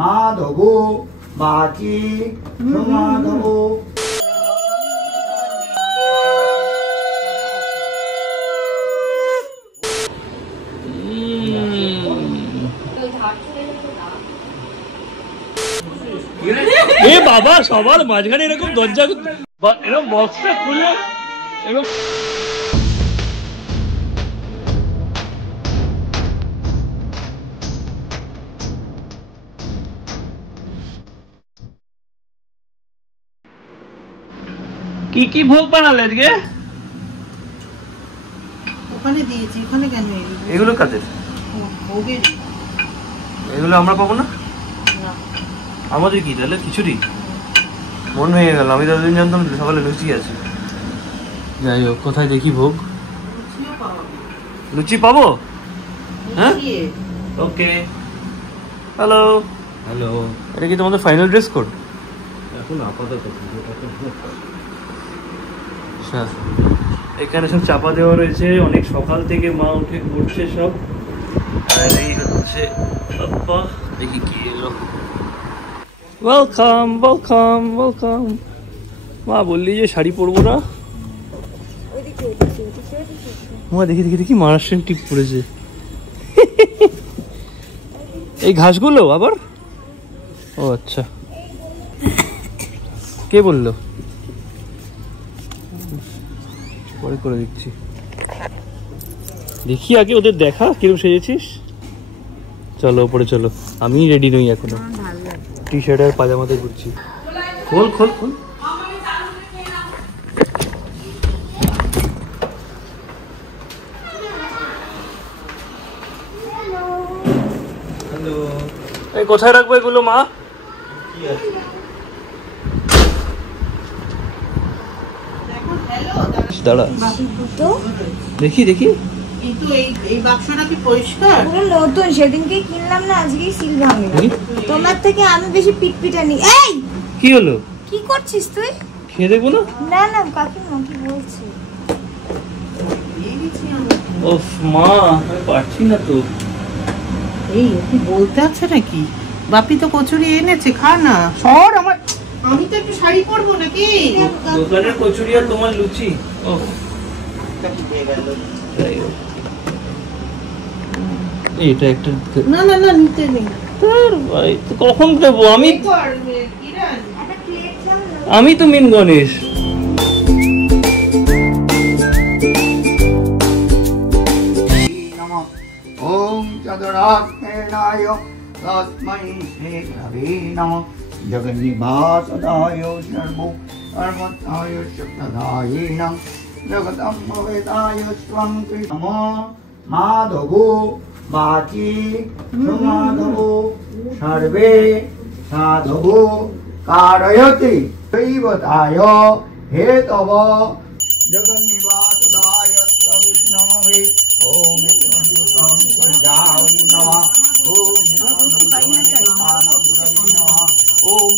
মাধব বাচি মাধব। এ বাবা, সবার মাঝখানে এরকম দরজা, এরকম বক্সটা খুলে এরকম। কি কি ভোগ বানালে আজকে? ওখানে দিয়েছি, ওখানে কেন? এগুলো কাদের? ভোগের। এগুলো আমরা পাবো না? আমাদের কি তাহলে খিচুড়ি? মন ভেঙে গেল, আমি ততদিন জানতাম সকালে লুচি আছে। যাই হোক, কোথায় দেখি ভোগ? লুচি পাবো? হ্যাঁ, ওকে। হ্যালো হ্যালো, এটা কি তোমাদের ফাইনাল ড্রেস কোড? এখন আপাতত এখানে সব চাপা দেওয়া রয়েছে, অনেক সকাল থেকে মা উঠে ঘুরছে সব। আর এই হচ্ছে দেখি কি এলো। Welcome welcome welcome. মা বললি যে শাড়ি পরবো না। মা দেখি দেখি দেখি মহারাষ্ট্রিয়ান টিপ পড়েছে। এই ঘাসগুলো আবার? ও আচ্ছা, কে বললো? পরে করে দিচ্ছি। দেখি আগে ওদের দেখা কিরকম সেজেছিস। চলো ওপরে চলো, আমি রেডি নই এখনো, টি শার্ট আর পাজামাতে ঘুরছি। খোল খোল খোল। হ্যালো, এই কোথায় রাখবো এগুলো মা? দাঁড়া দেখি দেখি। এই বাক্সটা কি পরিষ্কার? নতুন, সেদিনকে কিনলাম না, আজকেই সিল ভাঙলো। তোমার থেকে আমি বেশি পিটপিটানি। এই কি হলো? কি করছিস তুই? খেয়ে দেখবো না? না না কাকিমা কি বলছে? ওফ মা, আমি পারছি না তো। এই কি বলতে আছে নাকি? বাপি তো কচুরি এনেছে, খা না। সর আমার, আমি তো একটু শাড়ি পরবো নাকি? দোকানের কচুরি আর তোমার লুচি। ওফ, এটা একটা না না না, নিতে নেই। ভাই কখন দেবো আমি? আমি তো মেন গণেশ। ওম চতুরাক্ষরায় তস্मै শ্রী গুরবে নমঃ। জগন্নিবাসায় সর্বর্বতায় সত্যদায় নমঃ। জগদম্ববেদায় স্বং কৃষ্ণ মাধব বাচি মাধব সর্বে সাধব কারয়তি দৈবতায় হেতব। জগন্নিবাসায় বিষ্ণবে ওম নমঃ। ওম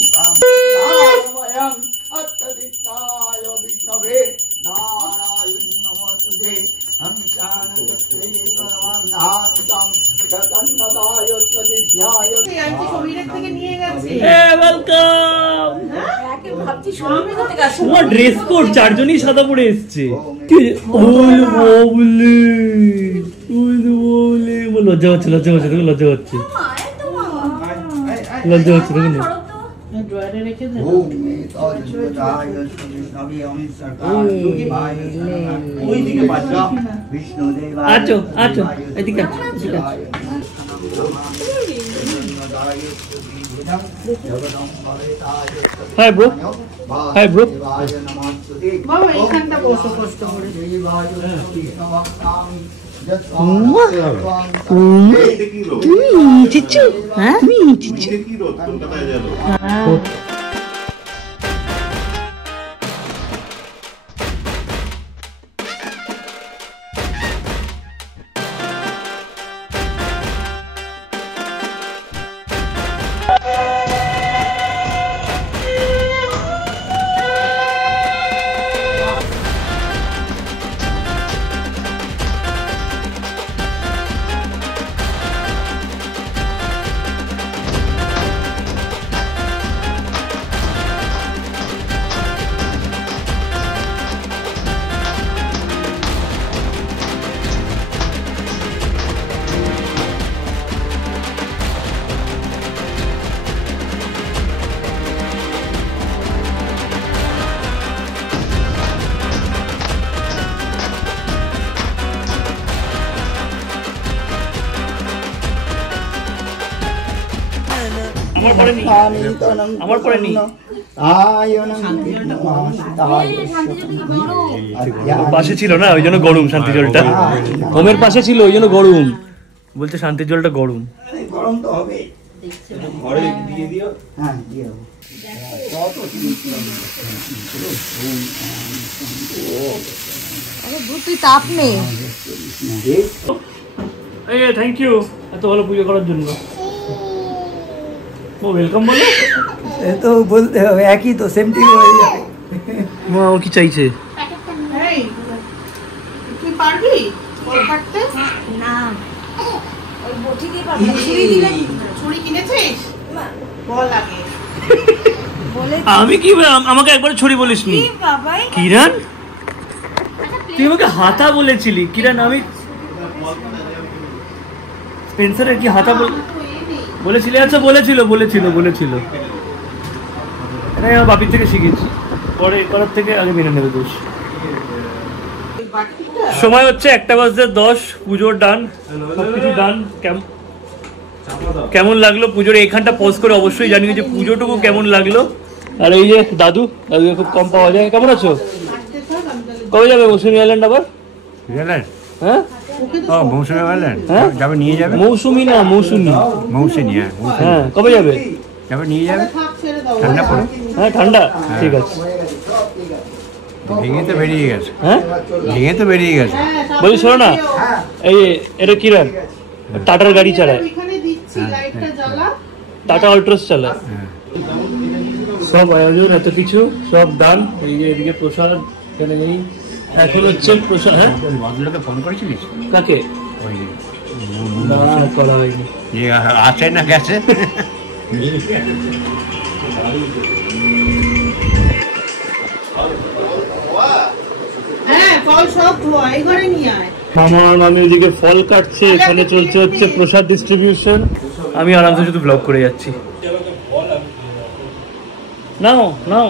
ওম অত্যদিত্যায় বিষ্ণবে নারায়ণ নমস্তুতে। তোমার ড্রেস কোড, চারজনই সাদা পরে এসছে। লজ্জা হচ্ছে লজ্জা হচ্ছে দেখো, লজ্জা হচ্ছে লজ্জা হচ্ছে দেখো না। আচ্ছা আচ্ছা, এদিকে হাই ব্রো, হাই ব্রো। বাবা এখানটা বসো কষ্ট করে। আমার পরে নেই। আমার পরে নেই। পাশে ছিল না ওই জন্য গরম শান্তির জলটা, হোমের পাশে ছিল ওই জন্য গরম, বলছে শান্তির জলটা গরম। গরম তো হবে। ঘরে দিয়ে দিও। হ্যাঁ দিয়ে দেবো। তুই তাপ নেই। এই থ্যাংক ইউ এত ভালো পুজো করার জন্য। ও ওয়েলকাম বলো। এ তো বলতে হবে, একই তো সেম টিম হয়ে যাবে। মা ও কি চাইছে? এই, তুই পারবি বল কাটতে? না ওই বটি দিয়ে পারবো না, ছুরি দিলে ছুরি কিনেছিস? বল আগে। বলে আমি কি আমাকে একবার ছুরি বলিসনি কি বাবাই কিরণ, তুই আমাকে হাতা বলেছিলি কিরণ। আমি স্পেন্সারের কি হাতা বলেছিলি? আচ্ছা বলেছিল বলেছিল বলেছিল। আমি আমার বাপির থেকে শিখেছি, পরে করার থেকে আগে মেনে নেবে দোষ। সময় হচ্ছে 1:10, পুজোর ডান, সবকিছু ডান। কেমন লাগলো পুজোর? এইখানটা পজ করে অবশ্যই জানিও যে পুজোটুকু কেমন লাগলো। আর এই যে দাদু, দাদু খুব কম পাওয়া যায়। কেমন আছো? কবে যাবে মৌসুমী আইল্যান্ড আবার? হ্যাঁ মৌসুমি আইল্যান্ড হ্যাঁ যাবে, নিয়ে যাবে। মৌসুমী না মৌসুমী। মৌসুমি হ্যাঁ কবে যাবে? যাবে, নিয়ে যাবে। থাক, ছেড়ে দাও। ঠান্ডা পড়ে হ্যাঁ ঠান্ডা, ঠিক আছে। ভেঙে তো বেরিয়ে গেছে, হ্যাঁ ভেঙে তো বেরিয়ে গেছে। হ্যাঁ, বলি শোনো না, এই এটা কিরণ টাটার গাড়ি চালায়, এখানে দিচ্ছি লাইটটা জ্বালা। টাটা অল্ট্রাস চালায়। হ্যাঁ। সব আয়োজন এত কিছু সব দান। এই যে এদিকে প্রসাদ, এখানে নেই এখন হচ্ছে প্রসাদ। হ্যাঁ ভদ্রলোকে ফোন করেছিলিস? কাকে? ওই না করা হয়নি। যে আছে না গেছে। হ্যাঁ ফল সব ধোয়া, এই ঘরে নিয়ে আয়। মামা মামি ওদিকে ফল কাটছে, এখানে চলছে হচ্ছে প্রসাদ ডিস্ট্রিবিউশন। আমি আরামসে শুধু ব্লগ করে যাচ্ছি। নাও নাও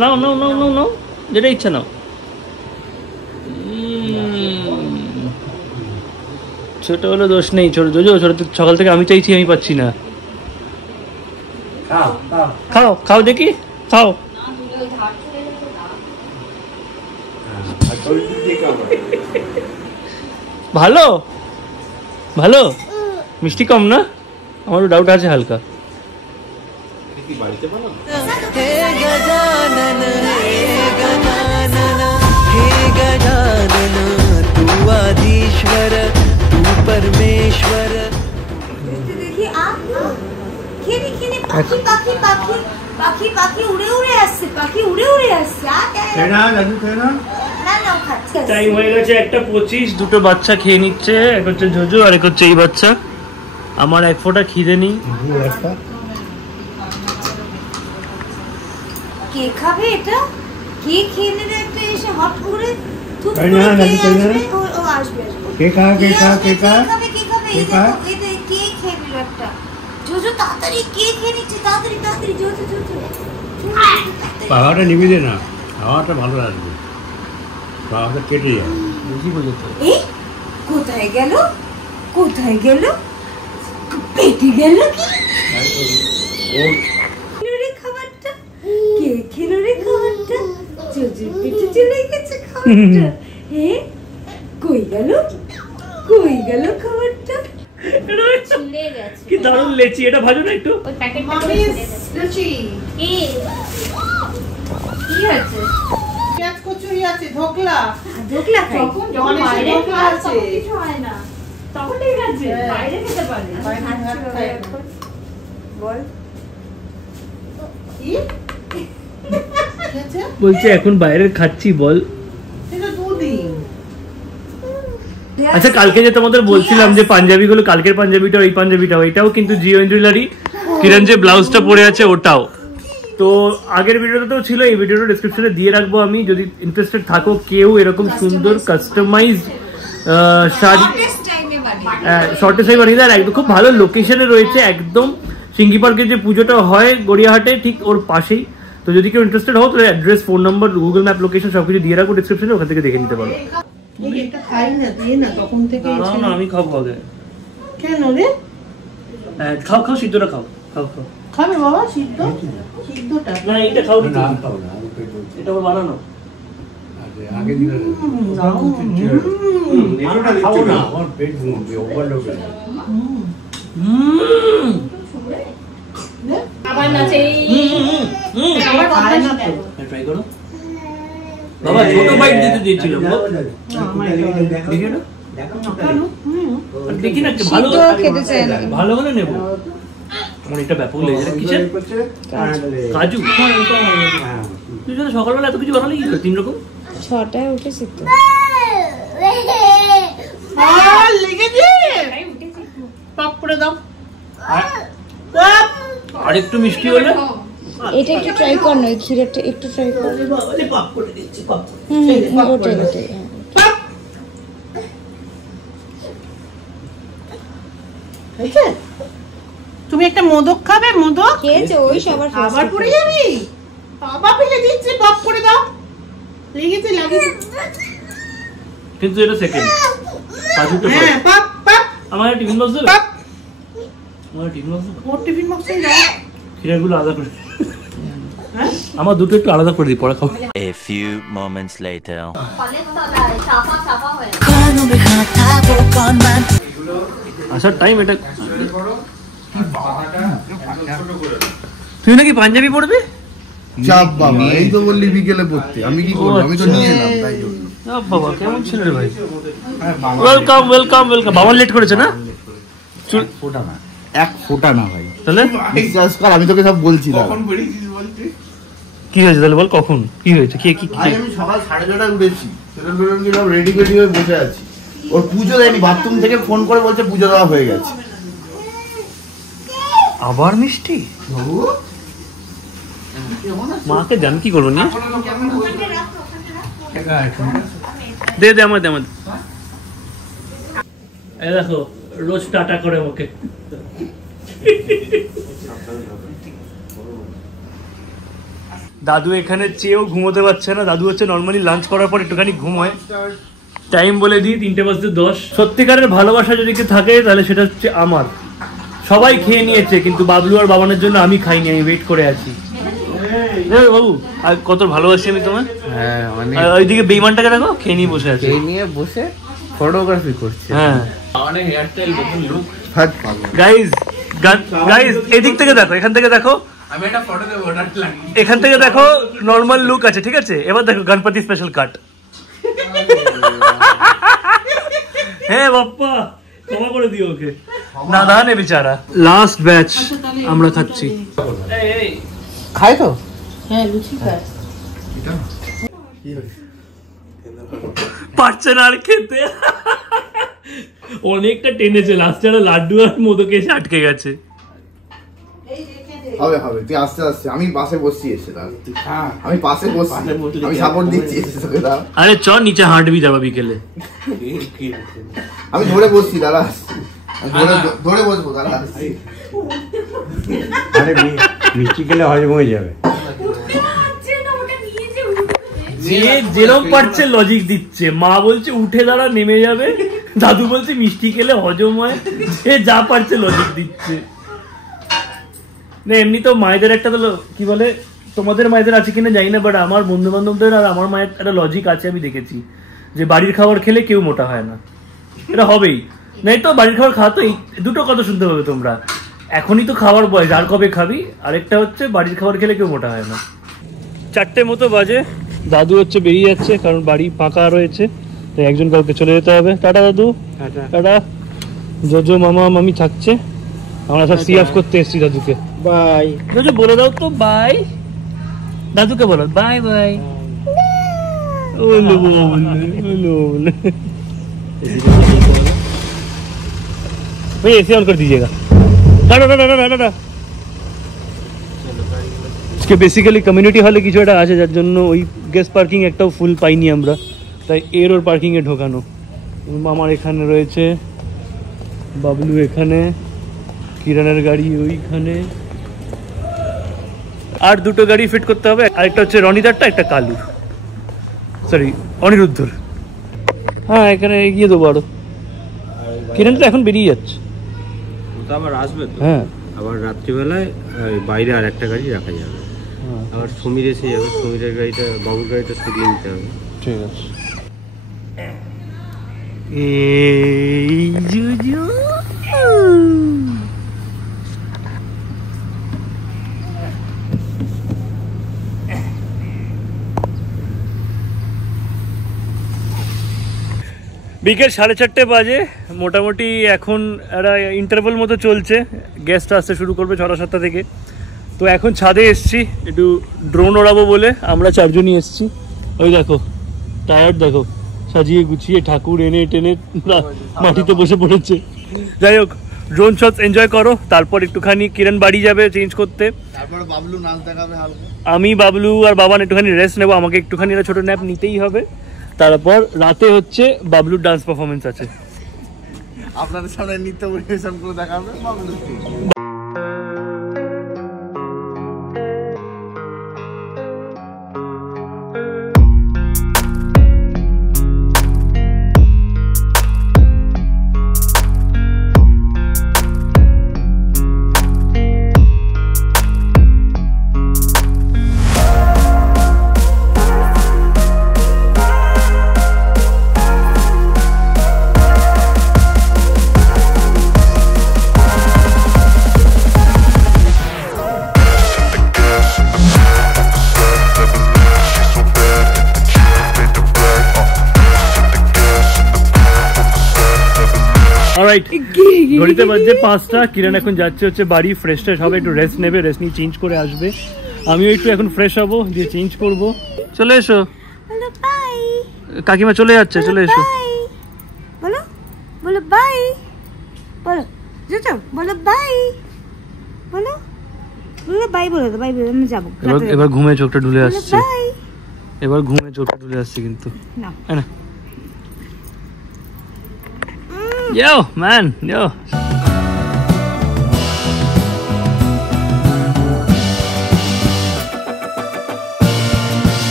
নাও নাও নাও নাও নাও, যেটা ইচ্ছা নাও। ছোট হলো দোষ নেই, ছোট ছোট সকাল থেকে আমি চাইছি, আমি পাচ্ছি না। খাও খাও দেখি, খাও। ভালো ভালো, মিষ্টি কম না? আমারও ডাউট আছে হালকা। परमेश्वर দেখি খেলি খেলি পাখি পাখি পাখি পাখি পাখি উড়ে উড়ে আসছে, পাখি উড়ে উড়ে আসছে। না না খাচ্ছি। টাইম হয়ে গেছে 1:25, দুটো বাচ্চা খেয়ে নিচ্ছে, এক হচ্ছে জোজো আর এক হচ্ছে এই বাচ্চা। আমার এক ফোঁটা খিদে নেই। কে খাবে এটা? কে খেয়ে নেবে একটা এসে হট করে? তুই ও আসবে। কে খাবে কে খাবে কে খাবে খাবে কে খাবে? এই দেখো এই দেখ কে খেয়ে নিল একটা। জোজো তাড়াতাড়ি কে খেয়ে নিচ্ছে, তাড়াতাড়ি তাড়াতাড়ি জোজো জোজো। পাওয়াটা নিবি দে না, খাওয়াটা ভালো লাগবে, পাওয়াটা কেটে যাবে। এই কোথায় গেল? কোথায় গেল? পেটে গেল কি? খেলো রে খাবারটা? কে খেলো রে খাবারটা? জোজোর পেটে চলে গেছে খাবারটা। হ্যাঁ কই গেল? কই গেল খাবারটা? চলে গেছে। কি দারুণ লেচি, এটা ভাজো না একটু। ওই প্যাকেটটা মামিস লুচি। কি আছে? পেঁয়াজ কচুরি আছে, ধোকলা। ঢোকলা খাই। যখন বাইরে ধোকলা আছে। কিছু হয় না। তখন ঠিক আছে, বাইরে খেতে পারে। বাইরে ভাত খাই। বল কি? কি আছে? বলছে এখন বাইরে খাচ্ছি বল। এটা দুদিন। আচ্ছা কালকে যে তোমাদের বলছিলাম যে পাঞ্জাবি গুলো, কালকের পাঞ্জাবিটা এই পাঞ্জাবিটাও, এটাও কিন্তু জিও জুয়েলারি। কিরণ যে ব্লাউজটা পরে আছে ওটাও। তো আগের ভিডিওতেও ছিল, এই ভিডিওটা ডেসক্রিপশনে দিয়ে রাখবো আমি, যদি ইন্টারেস্টেড থাকো কেউ এরকম সুন্দর কাস্টমাইজ শাড়ি শর্টে সাই বানিয়ে দেয়। একদম খুব ভালো লোকেশনে রয়েছে, একদম সিঙ্গি পার্কের যে পুজোটা হয় গড়িয়াহাটে ঠিক ওর পাশেই। তো যদি কেউ ইন্টারেস্টেড হও তাহলে address, phone number, Google map location সবকিছু দিয়ে রাখবো ডেসক্রিপশনে, ওখান থেকে দেখে নিতে পারো। এটা খাই না, দিয়ে না তখন থেকে। না আমি খাবো আগে। কেন রে? খাও খাও, সিদ্ধটা খাও। খাও খাও। খাবে বাবা সিদ্ধ? সিদ্ধটা না এটা খাও না খাও না, আমি পেট ভর্তি। এটা আমার বানানো। আচ্ছা, আগে দিলে না। আর খাও না, আমার পেট ভর্তি, ওভারলোড হয়ে যায়। আবার নাচে আবার খায় না তো। ট্রাই করো বাবা, ছোট বাইট দিতে দিয়েছিলাম গো। দেখি না দেখি না ভালো খেতে চায় না। ভালো হলে নেবো। আমার এটা ব্যাপক লেগেছে। কিসের কাজু? তুই যদি সকালবেলা এত কিছু বানালি 3 রকম? 6টায় উঠেছি তো। লেগেছে পপ করে দাও। আর একটু মিষ্টি হলে এটা একটু ট্রাই কর না, ক্ষীরেরটা একটু ট্রাই কর। পাপ করে দিচ্ছি পাপ। ওটাই ওটাই। তুমি একটা মোদক খাবে? মোদক খেয়েছে ওই সবার আবার পড়ে যাবি? বাবা ফেলে দিচ্ছে, পপ করে দাও। লেগেছে লাগিয়েছে। কিন্তু এটা সেকেন্ড কাজুটা হ্যাঁ পপ পপ আমার টিফিন বক্স দেবে? পপ। আমার টিফিন বক্স ওর টিফিন বক্সে দাও। ক্ষীরাগুলো আলাদা করে আমার দুটো একটু আলাদা করে দিই, পরে খাবো। A few moments later. আসার টাইম এটা। তুই নাকি পাঞ্জাবি পড়বি? চাপ বাবা, এই তো বললি বিকেলে পড়তে, আমি কি করবো? আমি তো নিয়ে এলাম তাই জন্য। বাবা কেমন ছিল রে ভাই? Welcome welcome welcome. বাবা লেট করেছে না? ফোটা না, এক ফোটা না ভাই, তাহলে বিশ্বাস কর, আমি তোকে সব বলছিলাম। কি হয়েছে তাহলে বল, কখন কি হয়েছে? কি কি ভাই আমি সকাল 6:30টায় উঠেছি, রেডি রেডি হয়ে বসে আছি। ওর পুজো দেয়নি, বাথরুম থেকে ফোন করে বলছে পুজো দেওয়া হয়ে গেছে। আবার মিষ্টি? মাকে জান কি করবো নিয়ে? দে দে আমার, দে আমার। এই দেখো রোজ টাটা করে ওকে। দাদু এখানে চেয়েও ঘুমোতে পারছে না। দাদু হচ্ছে নর্মালি লাঞ্চ করার পর একটুখানি ঘুমোয়। টাইম বলে দিই 3:10। সত্যিকারের ভালোবাসা যদি কি থাকে তাহলে সেটা হচ্ছে আমার। সবাই খেয়ে নিয়েছে কিন্তু বাবলু আর বাবানের জন্য আমি খাইনি, আমি ওয়েট করে আছি। বাবু আর কত ভালোবাসি আমি তোমায়। হ্যাঁ অনেক। আর ওইদিকে বেইমানটাকে দেখো খেয়ে নিয়ে বসে আছে, এই নিয়ে বসে ফটোগ্রাফি করছে। হ্যাঁ অনেক হেয়ারস্টাইল দেখুন, লুক। গাইজ গাইজ এদিক থেকে দেখো, এখান থেকে দেখো, আমি একটা ফটো দেবো, ওটা লাগিয়ে। এখান থেকে দেখো নর্মাল লুক আছে, ঠিক আছে? এবার দেখো গণপতি স্পেশাল কাট। হ্যাঁ বাপ্পা ক্ষমা করে দিও ওকে, নাদান এ বেচারা। লাস্ট ব্যাচ আমরা খাচ্ছি। খাই তো? হ্যাঁ লুচি খায়। পারছে না আর খেতে, অনেকটা টেনেছে, লাস্টে একটা লাড্ডু আর মোদকে এসে আটকে গেছে। হবে হবে, তুই আস্তে আস্তে। আমি পাশে বসছি এসে, আমি পাশে বসছি, আমি সাপোর্ট দিচ্ছি এসে তোকে। দাঁড়া, আরে চ নিচে হাঁটবি যাবা বিকেলে। আমি ধরে বসছি, দাঁড়া ধরে বসবো, দাঁড়া। আরে মিষ্টি খেলে হজম হয়ে যাবে। যে যেরকম পারছে লজিক দিচ্ছে। মা বলছে উঠে দাঁড়া নেমে যাবে, দাদু বলছে মিষ্টি খেলে হজম হয়, সে যা পারছে লজিক দিচ্ছে। না এমনি তো মায়েদের একটা তো কি বলে, তোমাদের মায়েদের আছে কিনা জানি না, বাট আমার বন্ধু বান্ধবদের আর আমার মায়ের একটা লজিক আছে, আমি দেখেছি যে বাড়ির খাবার খেলে কেউ মোটা হয় না। এটা হবেই, নাই তো বাড়ির খাবার খাওয়া তো এই দুটো কথা শুনতে পাবে তোমরা। এখনই তো খাওয়ার বয়স, আর কবে খাবি? আরেকটা হচ্ছে বাড়ির খাবার খেলে কেউ মোটা হয় না। 4টে মতো বাজে, দাদু হচ্ছে বেরিয়ে যাচ্ছে কারণ বাড়ি ফাঁকা রয়েছে, তাই একজন কাউকে চলে যেতে হবে। টাটা দাদু, টাটা। জোজো মামা মামি থাকছে, আমরা সব সি অফ করতে এসেছি দাদুকে। বাই। জোজো বলে দাও তো বাই, দাদুকে বলো বাই বাই। भाई एसी ऑन कर दीजिएगा। टाटा टाटा टाटा टाटा। আজকে বেসিক্যালি কমিউনিটি হলে কিছু একটা আছে যার জন্য ওই গেস্ট পার্কিং একটাও ফুল পাইনি আমরা, তাই এর ওর পার্কিংয়ে ঢোকানো। আমার এখানে রয়েছে, বাবলু এখানে, কিরণের গাড়ি ওইখানে, আর দুটো গাড়ি ফিট করতে হবে। আরেকটা হচ্ছে রনিদারটা, একটা কালু, সরি অনিরুদ্ধর। হ্যাঁ এখানে এগিয়ে দেবো আরো। কিরণ তো এখন বেরিয়ে যাচ্ছে, আবার আসবে তো। হ্যাঁ আবার রাত্রিবেলায় বাইরে আর একটা গাড়ি রাখা যাবে। আবার সমীর এসে যাবে, সমীরের গাড়িটা বাবুর গাড়িটা সরিয়ে নিতে হবে। ঠিক আছে। এই জুজু বিকেল 4:30 বাজে মোটামুটি। এখন একটা ইন্টারভেল মতো চলছে, গেস্ট আসতে শুরু করবে 6-7টা থেকে। তো এখন ছাদে এসছি একটু ড্রোন ওড়াবো বলে, আমরা 4 জনই এসছি। ওই দেখো টায়ার্ড, দেখো সাজিয়ে গুছিয়ে ঠাকুর এনে টেনে মাটিতে বসে পড়েছে। যাই হোক, ড্রোন শট এনজয় করো, তারপর একটুখানি কিরণ বাড়ি যাবে চেঞ্জ করতে, তারপর বাবলু নাচ দেখাবে হালকা। আমি বাবলু আর বাবান একটুখানি রেস্ট নেবো, আমাকে একটুখানি একটা ছোটো ন্যাপ নিতেই হবে। তারপর রাতে হচ্ছে বাবলুর ডান্স পারফরমেন্স আছে, আপনাদের সামনে নৃত্য পরিবেশন করে দেখাবে বাবলু। ঘড়িতে বাজছে 5টা। কিরণ এখন যাচ্ছে হচ্ছে বাড়ি, ফ্রেশ ট্রেশ হবে, একটু রেস্ট নেবে, রেস্ট নিয়ে চেঞ্জ করে আসবে। আমিও একটু এখন ফ্রেশ হবো, দিয়ে চেঞ্জ করবো। চলে এসো কাকিমা, চলে যাচ্ছে, চলে এসো। বলো বলো বাই, বলো যেছো, বলো বাই, বলো বলো বাই, বলো তো বাই, বলো আমি যাবো। এবার ঘুমে চোখটা ঢুলে আসছে, এবার ঘুমে চোখটা ঢুলে আসছে কিন্তু না। Yo, man, yo.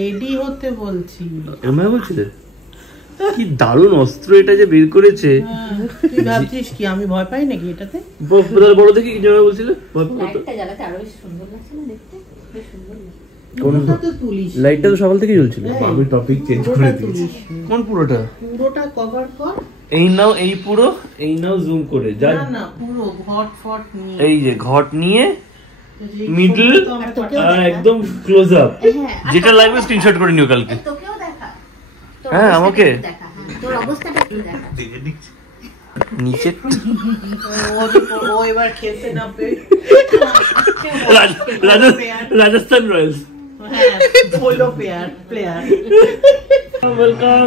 রেডি হতে বলছি। এমআই বলছিলে কি দারুণ অস্ত্র এটা যে বের করেছে। তুই ভাবছিস কি আমি ভয় পাই নাকি এটাতে? বড় দেখি কি জন্য বলছিলে? লাইটটা জ্বালাতে আরো বেশি সুন্দর লাগছে না দেখতে, বেশ সুন্দর লাগছে। কোনটা তো তুলিস? লাইটটা তো সকাল থেকেই জ্বলছিল। আমি টপিক চেঞ্জ করে দিয়েছি। কোন পুরোটা? পুরোটা কভার কর। এই নাও, এই পুরো, এই নাও জুম করে যা। না না, পুরো ঘট ফট নিয়ে, এই যে ঘট নিয়ে মিডল আর একদম ক্লোজ আপ, যেটা লাগবে স্ক্রিনশট করে নিও কালকে। তোকেও দেখা, হ্যাঁ আমাকে দেখা, তোর অবস্থাটা একটু দেখা। নিচে ও এবার খেলতে না পেয়ে রাজস্থান রয়্যালস। হ্যাঁ, পোলো প্লেয়ার। ওয়েলকাম।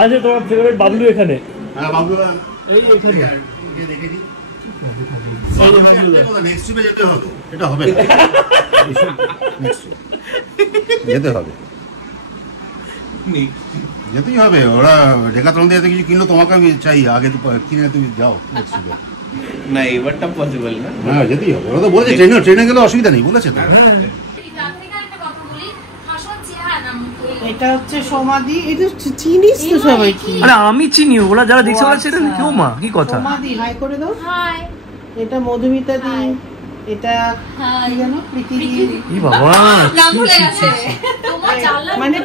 আচ্ছা, তোমার ফেভারিট বাবলু এখানে? হ্যাঁ বাবলু, এই এখানে দেখেছি। নেক্সট উইকে যেতে হবে, এটা হবে যেতে হবে, যেতেই হবে। ওরা ডেকাথলন দিয়ে কিছু কিনলো, তোমাকে আমি চাই আগে কিনে তুমি যাও নেক্সট উইকে। না এবারটা পসিবল না। হ্যাঁ যেতেই হবে, ওরা তো বলেছে ট্রেনে গেলে অসুবিধা নেই বলেছে তো। এটা হচ্ছে সমাধি, এটা চিনিস তো সবাই কি? আরে আমি চিনি, ওরা যারা দেখছে ওরা চেনে না। কেউ মা কি কথা? সমাধি হাই করে দাও। হাই, এটা মধুমিতা দি, এটা কি জানো প্রীতি দি। এই বাবা নাম ভুলে গেছে তোমার জানলা মানে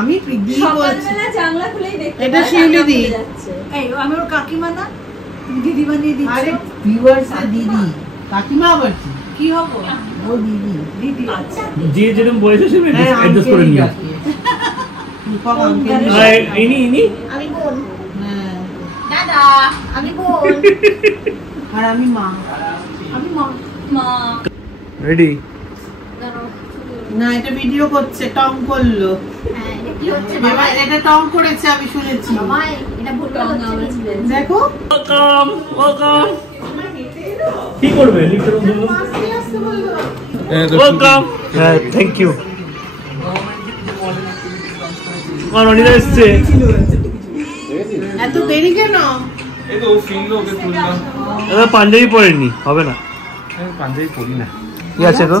আমি প্রীতি বলছি। সকালবেলা জানলা খুলেই দেখতে এটা শিউলি দি। এই আমি ওর কাকিমা না, দিদি বানিয়ে দিচ্ছি। আরে ভিউয়ার্স দিদি, কাকিমা আবার কি হবো? ও দিদি। দিদি আচ্ছা, যে যেরকম বয়স আছে অ্যাডজাস্ট করে নিও। ইনি আমি বোন, হ্যাঁ, দাদা আমি বোন, আর আমি মা। আমি মা। মা রেডি? না এটা ভিডিও করছে, টং করলো। হ্যাঁ এটা কি হচ্ছে বাবা? বাবা? এটা টং করেছে আমি শুনেছি। বাবা এটা ভুল হচ্ছে। দেখো ওয়েলকাম ওয়েলকাম। কি করবে ওয়েলকাম। হ্যাঁ থ্যাংক ইউ। আমার অনিদা এসছে। এত দেরি কেন? পাঞ্জাবি পরেননি, হবে না। পাঞ্জাবি পরি না। কি আছে গো?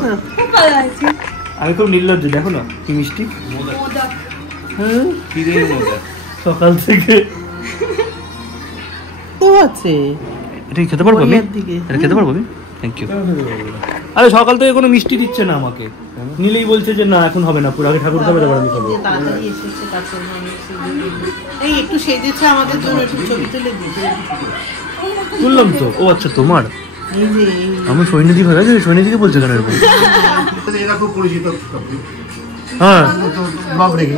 আমি খুব নির্লজ্জ, দেখো না কি মিষ্টি। সকাল থেকে তো আছে। এটা খেতে পারবো আমি? এটা খেতে পারবো আমি? Thank you. আরে সকাল থেকে কোনো মিষ্টি দিচ্ছে না আমাকে, নিলেই বলছে যে না এখন হবে না, পুরো আগে ঠাকুর খাবে তারপর আমি খাবো। তাড়াতাড়ি এসেছে এই একটু সেজেছে আমাদের জন্য, একটু ছবি তুলে দিতে। তুললাম তো। ও আচ্ছা তোমার। আমি সৈন্যদি ভালো আছে, সৈন্যদিকে বলছে কেন এরকম? এরা খুব পরিচিত। হ্যাঁ ব্লগ দেখি।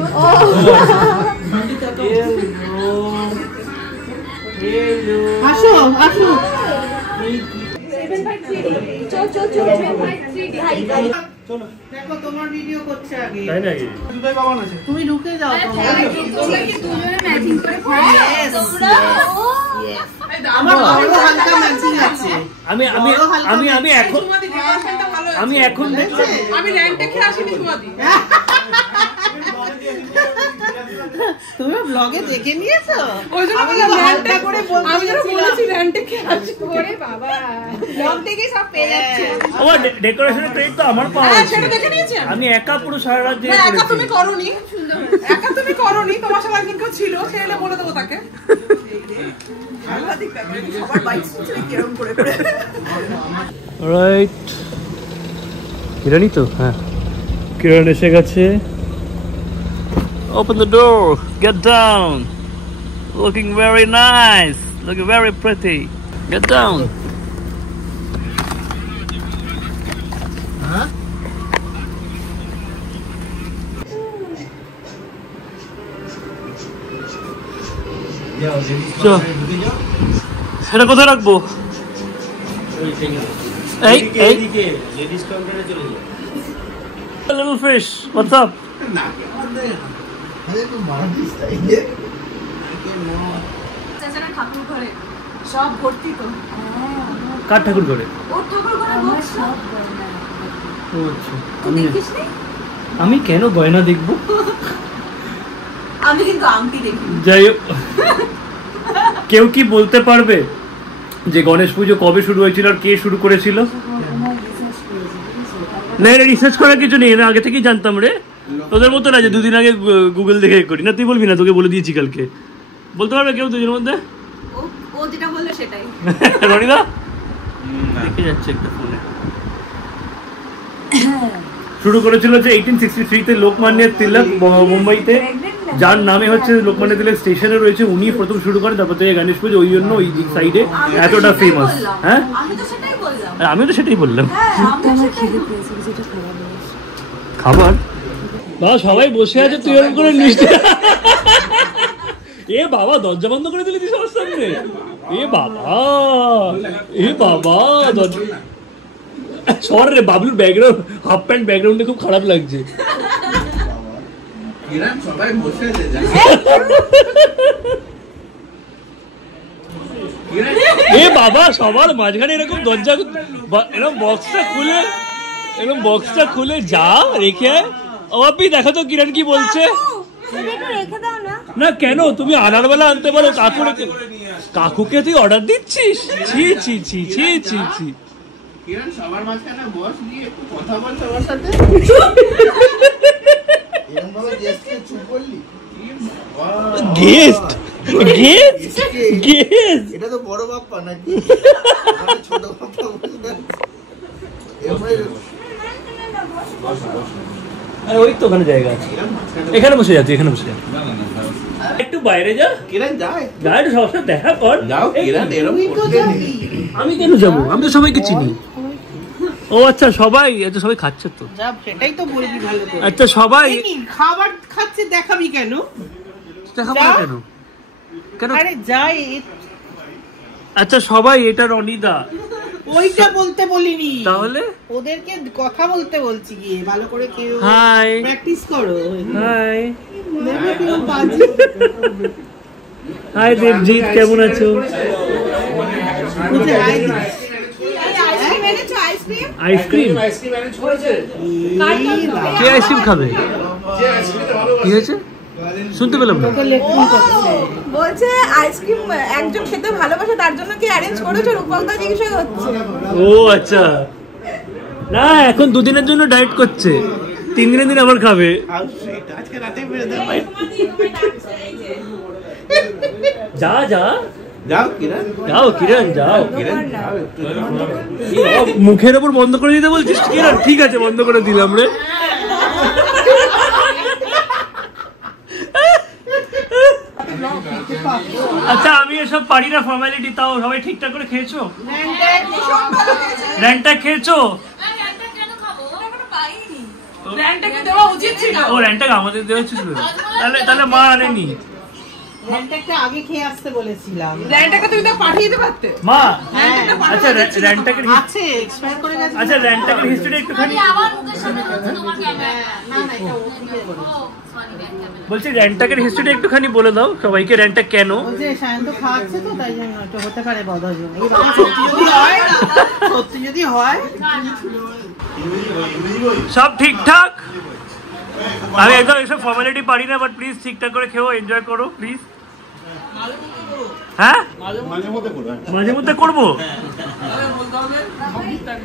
আসো আসো। দেখো তোমার ভিডিও করছে আগে। তাই নাকি? তুমি ঢুকে যাও। আমার বড় হালকা ম্যাচিং আছে। আমি আমি আমি আমি এখন আমি এখন আমি র্যাঙ্ক দেখে আসিনি সুমাদি। তুমি ব্লগে দেখে নিয়েছো? ওই জন্য বললাম র্যাঙ্কটা করে বলতে। আমি যেন বলেছি র্যাঙ্ক দেখে আসি। ওরে বাবা, ব্লগ দেখে সব পেয়ে যাচ্ছে। ও ডেকোরেশনের ক্রেডিট তো আমার পাওয়া আছে। সেটা দেখে নিয়েছেন? আমি একা পুরো সারা রাত জেগে একা করেছি। তুমি করোনি, একা তুমি করোনি, তোমার সাথে একজন কেউ ছিল, সে এলে বলে দেবো তাকে। রাইট, কিরণই তো। হ্যাঁ কিরণ এসে গেছে। Open the door, get down. Looking very nice, looking very pretty. Get down. সেটা কোথায় রাখবো? এই এই লেডিস কাউন্টারে চলে যাও। Little fish, what's up? ঠাকুর ঘরে সব ভর্তি তো। কার ঠাকুর ঘরে? ওর ঠাকুর ঘরে সব ও আচ্ছা। আমি কেন গয়না দেখবো? আমি কিন্তু আংটি দেখি। যাই হোক, কেউ কি বলতে পারবে যে গণেশ পুজো কবে শুরু হয়েছিল আর কে শুরু করেছিল? না এটা রিসার্চ করার কিছু নেই, আগে থেকেই জানতাম রে। তোদের মতো না যে দুদিন আগে গুগল দেখে করি না। তুই বলবি না? তোকে বলে দিয়েছি কালকে। বলতে পারবে কেউ দুজনের মধ্যে? ও যেটা বললো সেটাই। রনিদা দেখে যাচ্ছে একটা ফোনে। শুরু করেছিল যে 1863 তে লোকমান্য তিলক মুম্বাইতে, যার নামে হচ্ছে লোকমান্য তিলক স্টেশনে রয়েছে, উনি প্রথম শুরু করেন। তারপর থেকে গণেশ পুজো ওই জন্য ওই সাইডে এতটা ফেমাস। হ্যাঁ আমি তো সেটাই বললাম। খাবার বাবা সবাই বসে আছে, তুই এরকম করে মিষ্টি। এ বাবা দরজা বন্ধ করে দিলি তুই সবার সামনে। এ বাবা, এ বাবা দরজা সর রে। বাবলুর ব্যাকগ্রাউন্ড, হাফ প্যান্ট ব্যাকগ্রাউন্ডে খুব খারাপ লাগছে। এ বাবা সবার মাঝখানে এরকম দরজা, এরকম বক্সটা খুলে যা রেখে। ও আপনি দেখো তো কিরণ কি বলছে। না কেন তুমি আনার বেলা আনতে পারো? কাকুকে তুই অর্ডার দিচ্ছিস? ছি ছি ছি ছি ছি ছি। সবার মাঝখানে বস গিয়ে একটু কথা বল সবার সাথে। এরকম ভাবে গেস্টকে চুপ করলি? গেস্ট গেস্ট গেস্ট এটা তো বড় বাপ্পা নাকি? ছোট বাপ্পা বলতে ওই তো ওখানে জায়গা আছে, এখানে বসে যাচ্ছি, এখানে বসে যাচ্ছি। একটু বাইরে যা কিরণ, যায় যা একটু সবার সাথে দেখা কর। যাও কিরণ, এরকম আমি কেন যাবো? আমি তো সবাইকে চিনি। ও আচ্ছা সবাই, আচ্ছা সবাই খাচ্ছে তো। যা সেটাই তো বলবি ভালো করে। আচ্ছা সবাই খাবার খাচ্ছে দেখাবি কেন? দেখাবো না কেন? কেন? আরে যাই। আচ্ছা সবাই, এটা রনিদা। ওইটা বলতে বলিনি, তাহলে ওদেরকে কথা বলতে বলছি গিয়ে ভালো করে কেউ হাই প্র্যাকটিস করো। হাই দেখো কি বাজে। হাই দেবজিৎ, কেমন আছো? আইসক্রিম কে আইসক্রিম খাবে? কি হয়েছে শুনতে পেলাম না। বলছে আইসক্রিম একজন খেতে ভালোবাসে, তার জন্য কি অ্যারেঞ্জ করেছো? রূপকদা জিজ্ঞাসা করছে। ও আচ্ছা, না এখন দুদিনের জন্য ডায়েট করছে, 3 দিনের দিন আবার খাবে। যা যা যাও কিরণ, যাও মুখের ওপর বন্ধ করে দিতে বলছিস কিরণ? ঠিক আছে বন্ধ করে দিলাম রে। আচ্ছা আমি এসব পারি না ফর্মালিটি, তাও সবাই ঠিকঠাক করে খেয়েছো? র্যান্টা খেয়েছো? ও র্যান্টাকে আমাদের দেওয়া ছিল, তাহলে মা আনেনি। র্যান্টাকে আগে খেয়ে আসতে বলেছিলাম। র্যান্টাকে তুমি তো পাঠিয়ে দিতে পারতে মা। আচ্ছা র্যান্টাকে আছে, এক্সপায়ার করে গেছে। আচ্ছা র্যান্টাকে হিস্ট্রি একটুখানি বলছি, র্যান্টাকের হিস্ট্রিটা একটুখানি বলে দাও সবাইকে। র্যান্টা কেন? বলছে সায়ন্ত খাচ্ছে তো, তাই জন্য একটু হতে পারে বদহজম। সত্যি যদি হয় সব ঠিকঠাক। আমি একদম এসব ফর্মালিটি পারি না, বাট প্লিজ ঠিকঠাক করে খেও, এনজয় করো প্লিজ। হ্যাঁ মাঝে মধ্যে করবো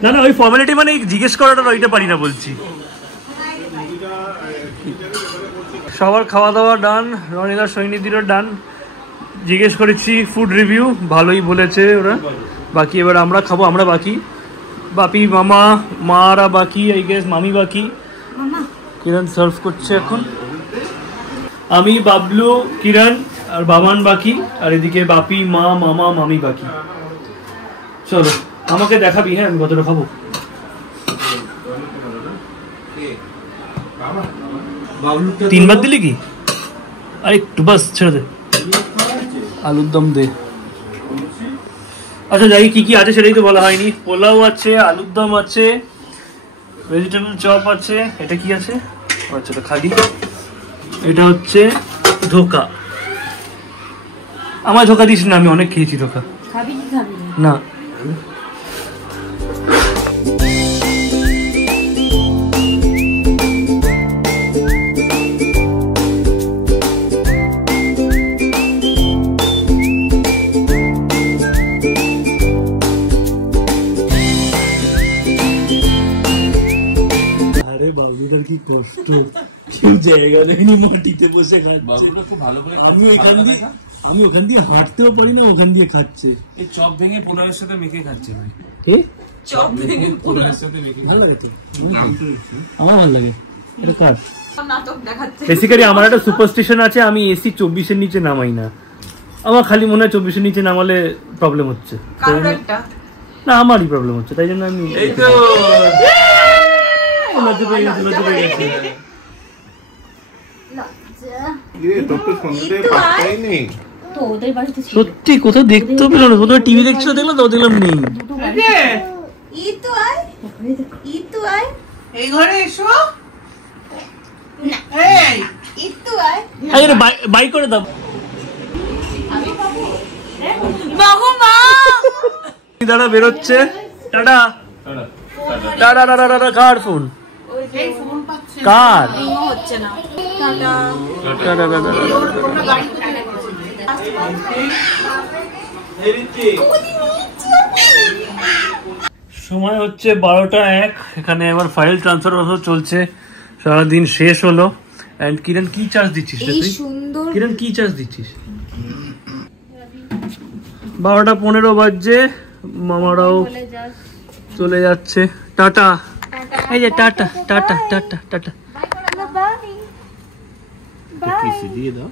না, না ওই ফর্মালিটি মানে জিজ্ঞেস করাটা ওইটা পারি না বলছি। সবার খাওয়া দাওয়া ডান, রনিদা সৈনিধিরও ডান। জিজ্ঞেস করেছি ফুড রিভিউ, ভালোই বলেছে ওরা। বাকি এবার আমরা খাবো, আমরা বাকি, বাপি মামা মারা বাকি, আই গেস মামি বাকি। কিরণ সার্ভ করছে এখন, আমি বাবলু কিরণ আর বাবান বাকি, আর এদিকে বাপি মা মামা মামি বাকি। চলো আমাকে দেখাবি, হ্যাঁ আমি কতটা খাবো। তিনবার দিলি কি? আরে একটু বাস ছেড়ে দে, আলুর দম দে। আচ্ছা যাই, কি কি আছে সেটাই তো বলা হয়নি। পোলাও আছে, আলুর দম আছে, ভেজিটেবল চপ আছে। এটা কি আছে? আচ্ছা এটা খালি, এটা হচ্ছে ধোকা। আমার ধোকা দিস না, আমি অনেক খেয়েছি ধোকা। খাবি কি খাবি না কি কষ্ট, কেউ জায়গা দেখেনি মাটিতে বসে খাচ্ছে। আমি ওখান দিয়ে হাঁটতেও পারি না, ওখান দিয়ে খাচ্ছে। এই চপ ভেঙে পোলাওয়ের সাথে মেখে খাচ্ছে ভাই। চপ ভেঙে পোলাওয়ের সাথে মেখে ভালো লাগে তো, আমার ভালো লাগে। এটা কার নাটক দেখাচ্ছে? বেসিক্যালি আমার একটা সুপারস্টিশন আছে, আমি এসি 24-এর নিচে নামাই না। আমার খালি মনে হয় 24-এর নিচে নামালে প্রবলেম হচ্ছে। না আমারই প্রবলেম হচ্ছে, তাই জন্য আমি এই তো সত্যি কোথাও দেখতেও পেল না, কোথাও টিভি দেখছিল দেখলাম, তো দেখলাম নেই। এই ঘরে এসো, বাই করে দাও। দাদা বেরোচ্ছে, টাটা টাটা টাটা টাটা। কার ফোন? কার? সময় হচ্ছে 12টা 1। এখানে এবার ফাইল ট্রান্সফার চলছে, সারাদিন শেষ হলো। এন্ড কিরণ কি চার্জ দিচ্ছিস? কিরণ কি চার্জ দিচ্ছিস? 12টা 15 বাজছে, মামারাও চলে যাচ্ছে। টাটা, এই যে টাটা টাটা টাটা টাটা। দিয়ে দাও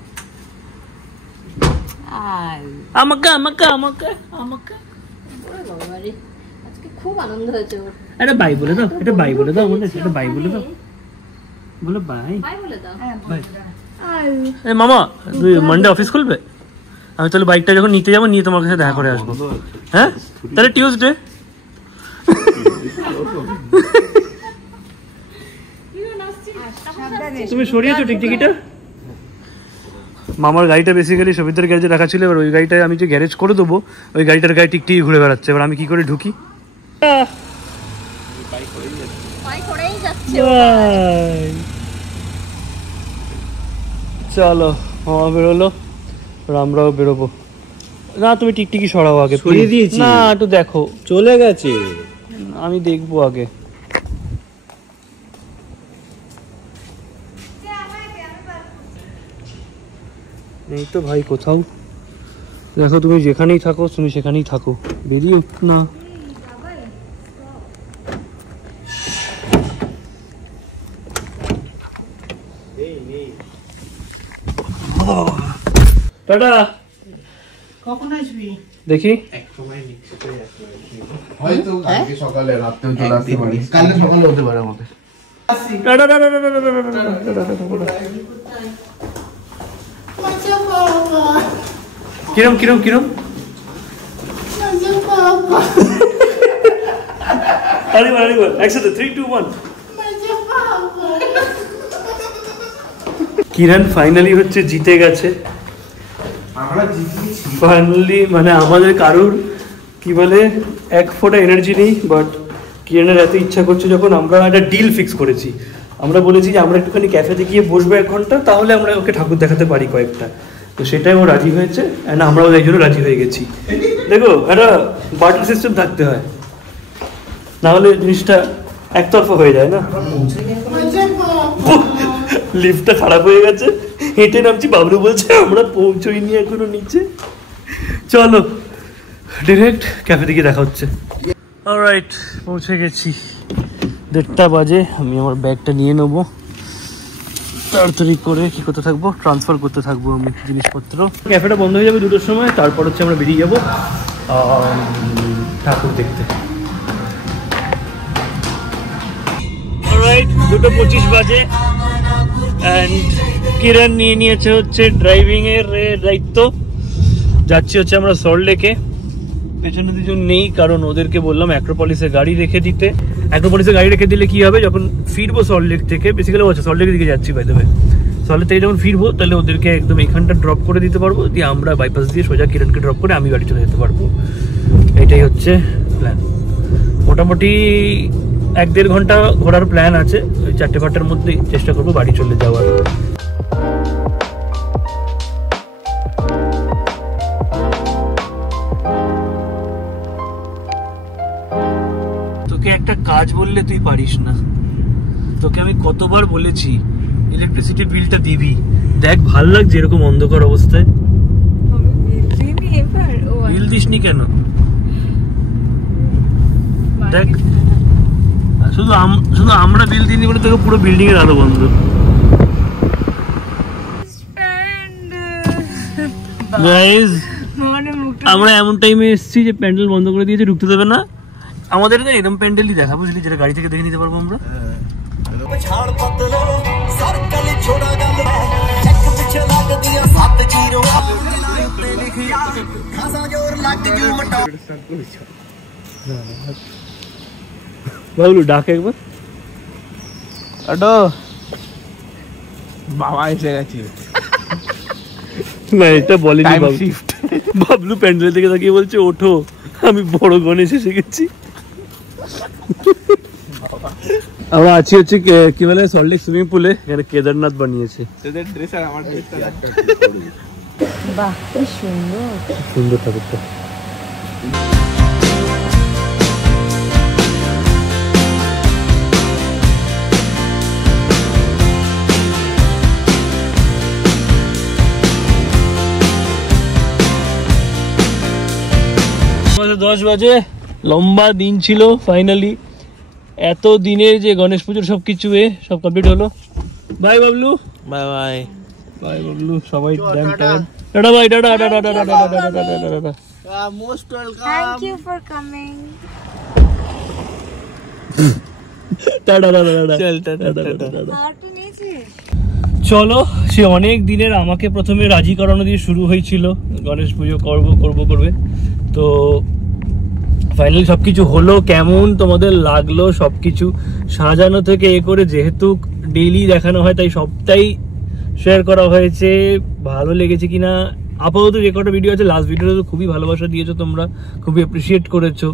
আমাকে আমাকে আমাকে আমাকে। আজকে খুব আনন্দ হয়েছে ওর। এটা বাই বলে দাও, এটা বাই বলে দাও, বলে এটা বাই বলে দাও, বলো বাই বাই বলে দাও। বাই। এই মামা তুই মানডে অফিস খুলবে? আমি তাহলে বাইকটা যখন নিতে যাবো, নিয়ে তোমার কাছে দেখা করে আসবো। হ্যাঁ তাহলে টিউসডে। তুমি সরিয়েছো টিকটিকিটা? মামার গাড়িটা বেসিক্যালি সবিতার গ্যারেজে রাখা ছিল, এবার ওই গাড়িটায় আমি যে গ্যারেজ করে দেবো, ওই গাড়িটার গায়ে টিকটিকি ঘুরে বেড়াচ্ছে। এবার আমি কি করে ঢুকি? চলো মামা বেরোলো, আমরাও বেরোবো। না তুমি টিকটিকি সরাও আগে, সরিয়ে দিয়েছি না একটু দেখো, চলে গেছে, আমি দেখবো আগে। নেই তো ভাই কোথাও, দেখো তুমি যেখানেই থাকো তুমি সেখানেই থাকো, বেরিয়ে উঠ না। টাটা, কখন আসবি? দেখি হয়তো কালকে সকালে রাতেও চলে আসতে পারি, কালকে সকালে হতে পারে আমাদের। Tata tata tata tata. কিরম কিরম কিরম? আরেকবার একসাথে 3, 2, 1। কিরণ ফাইনালি হচ্ছে জিতে গেছে। ফাইনালি মানে আমাদের কারুর কি বলে এক ফোঁটা এনার্জি নেই, বাট কিরণের এত ইচ্ছা করছে যখন আমরা একটা ডিল ফিক্স করেছি। আমরা বলেছি যে আমরা একটুখানি ক্যাফেতে গিয়ে বসবো 1 ঘন্টা, তাহলে আমরা ওকে ঠাকুর দেখাতে পারি কয়েকটা। তো সেটাই ও রাজি হয়েছে, অ্যান্ড আমরাও এই জন্য রাজি হয়ে গেছি। দেখো একটা বার্টার সিস্টেম থাকতে হয়, নাহলে জিনিসটা একতরফা হয়ে যায় না। লিফটটা খারাপ হয়ে গেছে, হেঁটে নামছি, বাবলু বলছে আমরা পৌঁছইনি এখনো নিচে। চলো ডিরেক্ট ক্যাফে থেকে দেখা হচ্ছে। অলরাইট, পৌঁছে গেছি, 1:30 বাজে। আমি আমার ব্যাগটা নিয়ে নেবো, তাড়াতাড়ি করে কি করতে থাকবো, ট্রান্সফার করতে থাকবো আমি জিনিসপত্র। ক্যাফেটা বন্ধ হয়ে যাবে 2টোর সময়, তারপর হচ্ছে আমরা বেরিয়ে যাবো ঠাকুর দেখতে। অলরাইট, 2:25 বাজে, অ্যান্ড কিরণ নিয়ে নিয়েছে হচ্ছে ড্রাইভিং এর দায়িত্ব। যাচ্ছি হচ্ছে আমরা সল্ট লেকে। পেছনে দুজন নেই, কারণ ওদেরকে বললাম অ্যাক্রোপলিসে গাড়ি রেখে দিতে। অ্যাক্রোপলিসে গাড়ি রেখে দিলে কি হবে, যখন ফিরবো সল্ট লেক থেকে, বেসিক্যালি হচ্ছে সল্ট লেকের দিকে যাচ্ছি by the way, Salt Lake থেকে যখন ফিরবো তাহলে ওদেরকে একদম এখানটা ড্রপ করে দিতে পারবো, দিয়ে আমরা বাইপাস দিয়ে সোজা কিরণকে ড্রপ করে আমি বাড়ি চলে যেতে পারবো। এটাই হচ্ছে প্ল্যান। মোটামুটি 1-1.5 ঘন্টা ঘোরার প্ল্যান আছে, ওই 4-5টার মধ্যেই চেষ্টা করবো বাড়ি চলে যাওয়ার। তোকে একটা কাজ বললে তুই পারিস না, তোকে আমি কতবার বলেছি ইলেকট্রিসিটি বিলটা দিবি। দেখ ভাল লাগছে এরকম অন্ধকার অবস্থায়, বিল দিসনি কেন? দেখ শুধু আমরা বিল দিইনি বলে তোকে পুরো বিল্ডিং এর আলো বন্ধ। গাইস আমরা এমন টাইমে এসেছি যে প্যান্ডেল বন্ধ করে দিয়েছে, ঢুকতে দেবে না আমাদের। এরকম প্যান্ডেলই দেখা, বুঝলি, যেটা গাড়ি থেকে দেখে নিতে পারবো আমরা। বাবলু ডাক একবার, বাবা এসে গেছে। না এটা বলেনি বাবলু প্যান্ডেল থেকে তাকিয়ে বলছে ওঠো, আমি বড় গণেশ এসে গেছি। আমরা আছি হচ্ছে কি বলে সল্ট লেক সুইমিং পুলে, এখানে কেদারনাথ বানিয়েছে। তোদের ড্রেস আর আমার ড্রেসটা বাহ কি সুন্দর, সুন্দর ঠাকুরটা। আমাদের 10 বাজে, লম্বা দিন ছিল। ফাইনালি এত দিনের যে গণেশ পুজোর সবকিছু সব কমপ্লিট হলো। Bye Bablu, bye bye bye Bablu, সবাই tata bye, tata tata tata tata tata tata. Most welcome, thank you for coming. Tata tata tata, চল টাটা টাটা। হার্ট নিয়েছিস? চলো, সে অনেক দিনের আমাকে প্রথমে রাজি করানো দিয়ে শুরু হয়েছিল গণেশ পুজো করবে। তো ফাইনালি সবকিছু হলো। কেমন তোমাদের লাগলো সবকিছু সাজানো থেকে করে, যেহেতু ডেইলি দেখানো হয় তাই সবটাই শেয়ার করা হয়েছে। ভালো লেগেছে কিনা, আপাতত যে কটা ভিডিও আছে লাস্ট ভিডিওতে তো খুবই ভালোবাসা দিয়েছো তোমরা, খুবই অ্যাপ্রিসিয়েট করেছো।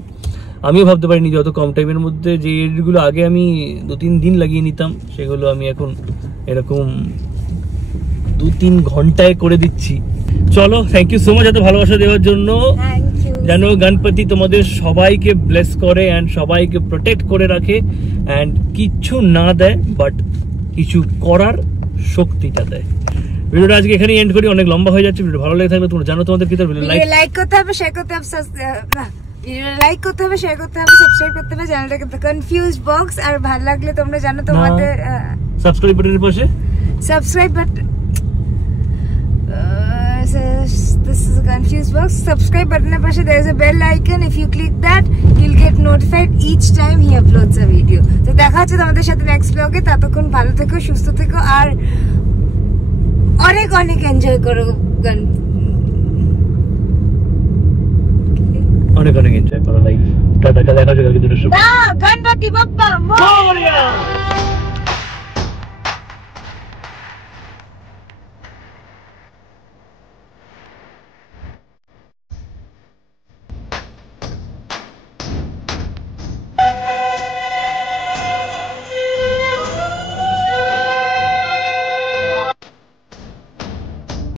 আমিও ভাবতে পারিনি যত কম টাইমের মধ্যে যে এডিটগুলো আগে আমি 2-3 দিন লাগিয়ে নিতাম সেগুলো আমি এখন এরকম 2-3 ঘন্টায় করে দিচ্ছি। চলো, থ্যাংক ইউ সো মাচ এত ভালোবাসা দেওয়ার জন্য। জানো গণপতি তোমাদের সবাইকে ব্লেস করে অ্যান্ড সবাইকে প্রোটেক্ট করে রাখে অ্যান্ড কিচ্ছু না দেয় বাট কিছু করার শক্তিটা দেয়। ভিডিওটা আজকে এখানে এন্ড করি, অনেক লম্বা হয়ে যাচ্ছে। ভিডিও ভালো লেগে থাকলে তোমরা জানো তোমাদের কি ভিডিও লাইক করতে হবে, শেয়ার করতে হবে, লাইক করতে হবে, শেয়ার করতে হবে, সাবস্ক্রাইব করতে হবে চ্যানেলটাকে দ্য কনফিউজ বক্স। আর ভালো লাগলে তোমরা জানো তোমাদের সাবস্ক্রাইব বাটনের পাশে subscribe but this is a confused box. Subscribe button এর পাশে there is a bell icon. If you click that you'll get notified each time he uploads a video. তো দেখা হচ্ছে তোমাদের সাথে নেক্সট ব্লগে। ততক্ষণ ভালো থেকো, সুস্থ থেকো আর অনেক অনেক এনজয় করো। অনেক অনেক এনজয় করো লাইফ। টাটা, দেখা হচ্ছে কালকে দুটোর সময়। গণপতি বাপ্পা মোরয়া।